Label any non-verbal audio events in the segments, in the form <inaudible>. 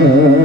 ನಂದೇಶ್ವರ <laughs>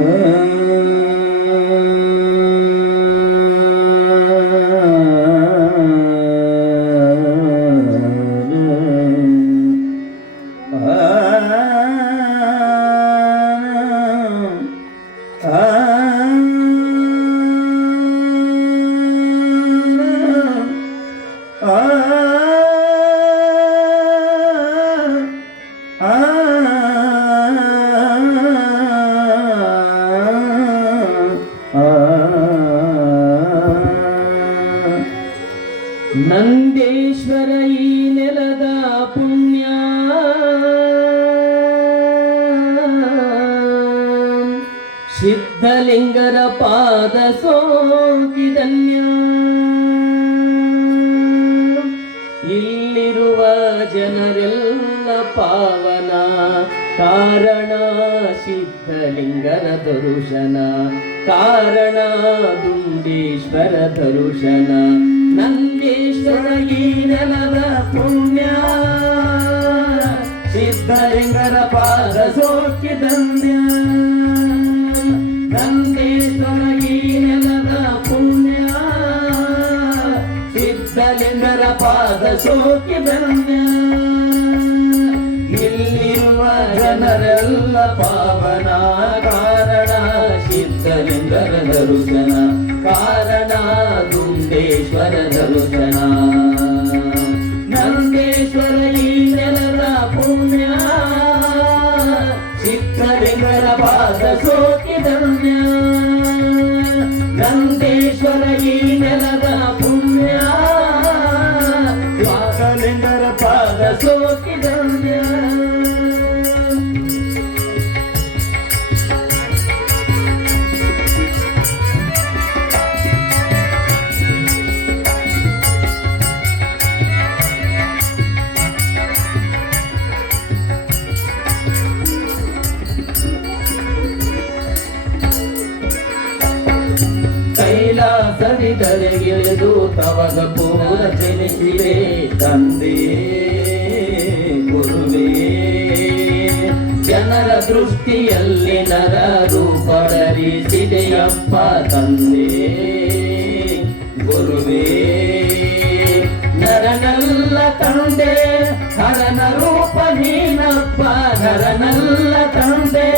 ಸಿದ್ಧಲಿಂಗರ ಪಾದ ಸೋಗಿದನ್ಯ. ಇಲ್ಲಿರುವ ಜನರೆಲ್ಲ ಪಾವನ ಕಾರಣ ಸಿದ್ಧಲಿಂಗನ ದರುಶನ, ಕಾರಣ ದುಂಡೇಶ್ವರ ದರುಶನ. ನಂದೀಶ್ವರ ಈನದ ಪುಣ್ಯ, ಸಿದ್ಧಲಿಂಗರ ಪಾದ ಸೋಕಿದನ್ಯ. ಪಾದ ಬಂದ. ಇಲ್ಲಿರುವ ಜನರೆಲ್ಲ ಪಾವನ ಕಾರಣ ಸಿದ್ಧಲಿಂಗರ ದರುಶನ ಕಾರಣ ದುಂಡೇಶ್ವರ ದರುಶನ. ಕೈಲಾಸವಿದರೆಗಿಳಿದು ತವದ ಪೂರ ಜನಿಸಿವೆ ತಂದೆ, ಗುರುವೇ. ಜನರ ದೃಷ್ಟಿಯಲ್ಲಿ ನರ ರೂಪಡರಿಸಿದೆಯಪ್ಪ ತಂದೆ, ಗುರುವೇ. ನರನಲ್ಲ ತಂದೆ, ಹರನ ರೂಪ ನೀನಪ್ಪ, ನರನಲ್ಲ ತಂದೆ.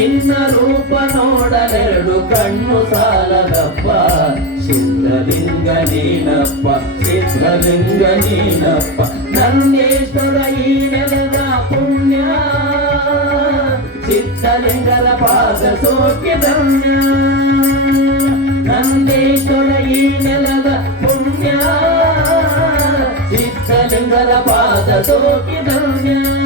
ನಿನ್ನ ರೂಪ ನೋಡಲೆರಡು ಕಣ್ಣು ಸಾಲದಪ್ಪ. ಸಿದ್ಧಲಿಂಗ ನೀನಪ್ಪ ಸಿದ್ಧಲಿಂಗ ನೀನಪ್ಪ. ನಂದೇಶ್ವರ ಈ ನೆಲದ ಪುಣ್ಯ. ಸಿದ್ಧಲಿಂಗದ ಪಾದ ಸೋಕಿದನ್ಯ ನಂದೇಶ್ವರ ಈ ನೆಲದ ಪುಣ್ಯ. ಸಿದ್ಧಲಿಂಗದ ಪಾದ ಸೋಕೆ ಇಲ್ಲಿರುವ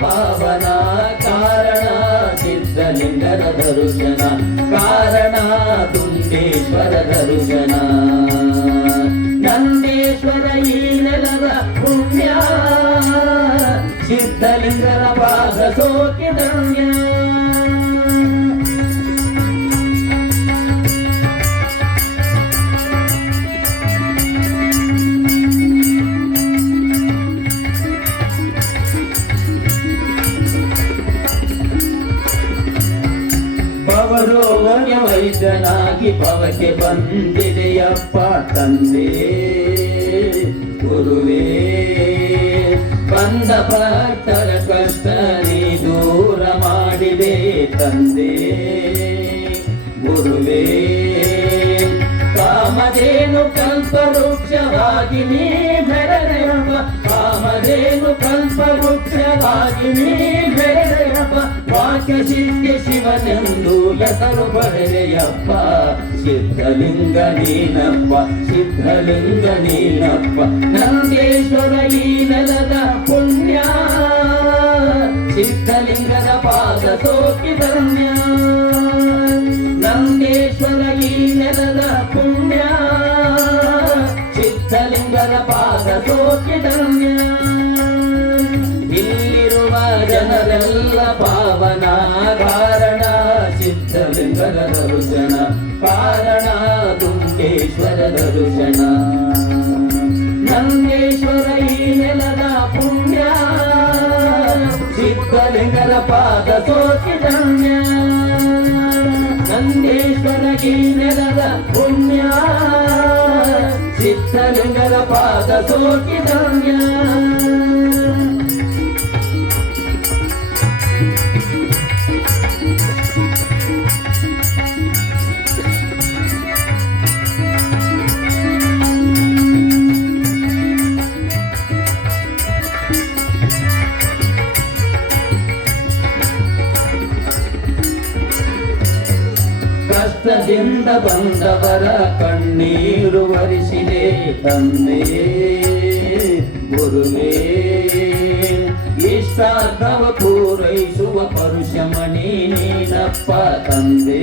ಪಾವನ ಕಾರಣ ಸಿದ್ಧಲಿಂಗದ ದರುಶನ ಕಾರಣ ತುಂಬೇಶ್ವರ ದರುಶನ ನಂದೇಶ್ವರ ಈ ನೆಲದ ಪುಣ್ಯ. ಸಿದ್ಧಲಿಂಗದ ಪಾದ ಸೋಕಿದನ್ಯ ಭವರೋಗ ವೈದ್ಯನಾಗಿ ಭವಕ್ಕೆ ಬಂದಿದೆಯಪ್ಪ ತಂದೆ. ಗುರುವೇ, ಬಂದ ಭಕ್ತರ ಕಷ್ಟ ನೀ ದೂರ ಮಾಡಿದೆ ತಂದೆ. ಗುರುವೇ ಕಾಮದೇನು ಕಲ್ಪವೃಕ್ಷವಾಗಿ ನೀ ಬೆಳೆದೆಯಪ್ಪ ಕಾಮದೇನು ಕಲ್ಪವೃಕ್ಷವಾಗಿ ನೀ ಬೆಳೆದೆಯಪ್ಪ ವಾಕ್ಯ ಸಿದ್ಧಿ ಶಿವನೆಂದು ಹೆಸರು ಬರೆದೆಯಪ್ಪ. ಸಿದ್ಧಲಿಂಗ ನೀನಪ್ಪ ಸಿದ್ಧಲಿಂಗ ನೀನಪ್ಪ. ನಂದೇಶ್ವರ ಈ ನೆಲದ ಪುಣ್ಯ. ಸಿದ್ಧಲಿಂಗದ ಪಾದ ಸೋಕಿದನ್ಯ ನಂದೇಶ್ವರ ಈ ನೆಲದ ಪುಣ್ಯ. ಸಿದ್ಧಲಿಂಗದ ಪಾದ ಸೋಕಿದನ್ಯ ಇಲ್ಲಿರುವ ಜನರೆಲ್ಲ ಪಾವನ ಕಾರಣ ಸಿದ್ಧಲಿಂಗದ ದರ್ಶನ, ಕಾರಣ ದುಂಡೇಶ್ವರ ದರ್ಶನ. ನಂದೇಶ್ವರ ಈ ನೆಲದ ಪುಣ್ಯ ಸಿದ್ಧಲಿಂಗರ ಪಾದ ಸೋಕಿದಣ್ಯ. ನಂದೀಶ್ವರಗಿ ನೆಲದ ಪುಣ್ಯ ಸಿದ್ಧಲಿಂಗರ ಪಾದ ಸೋಕಿದಣ್ಯ. ಕಷ್ಟದಿಂದ ಬಂದವರ ಕಣ್ಣೀರು ವರಿಸಿದೆ ತಂದೆ ಗುರುವೇ ಇಷ್ಟಾರ್ಥವ ಪೂರೈಸುವ ಪರುಷಮಣಿ ನೀನಪ್ಪ ತಂದೆ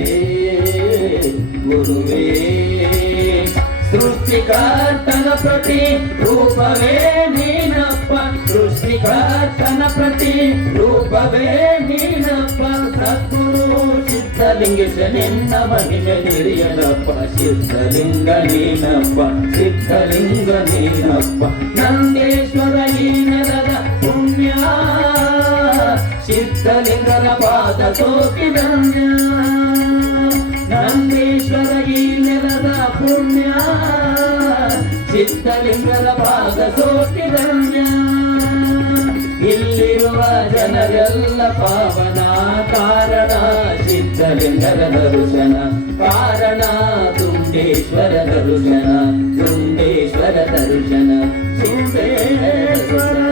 ಗುರುವೇ ಸೃಷ್ಟಿಕರ್ತನ ಪ್ರತಿ ರೂಪವೇ ನೀನಪ್ಪ ಸೃಷ್ಟಿಕರ್ತನ ಪ್ರತಿ ರೂಪವೇ ನೀನಪ್ಪ ಸದ್ಗುರು ಸಿದ್ಧಲಿಂಗೇಶ ನಿನ್ನ ಮಹಿಮೆ ತಿಳಿಯದಪ್ಪ ಸಿದ್ಧಲಿಂಗ ನೀನಪ್ಪ ಸಿದ್ಧಲಿಂಗ ನೀನಪ್ಪ ನಂದೇಶ್ವರ ಈ ನೆಲದ ಪುಣ್ಯ. ಸಿದ್ಧಲಿಂಗನ ಪಾದ ಸೋಕಿದನ್ಯ. ನಂದೀಶ್ವರ ಈ ನೆಲದ ಪುಣ್ಯ. ಸಿದ್ಧಲಿಂಗನ ಪಾದ ಸೋಕಿದನ್ಯ. ಇಲ್ಲಿರುವ ಜನರೆಲ್ಲ ಪಾವನ ಕಾರಣ ಸಿದ್ಧಲಿಂಗದ ದರ್ಶನ ಕಾರಣ ತುಂಡೇಶ್ವರ ದರ್ಶನ ತುಂಡೇಶ್ವರ ದರ್ಶನ ಸಿದ್ದೇಶ್ವರ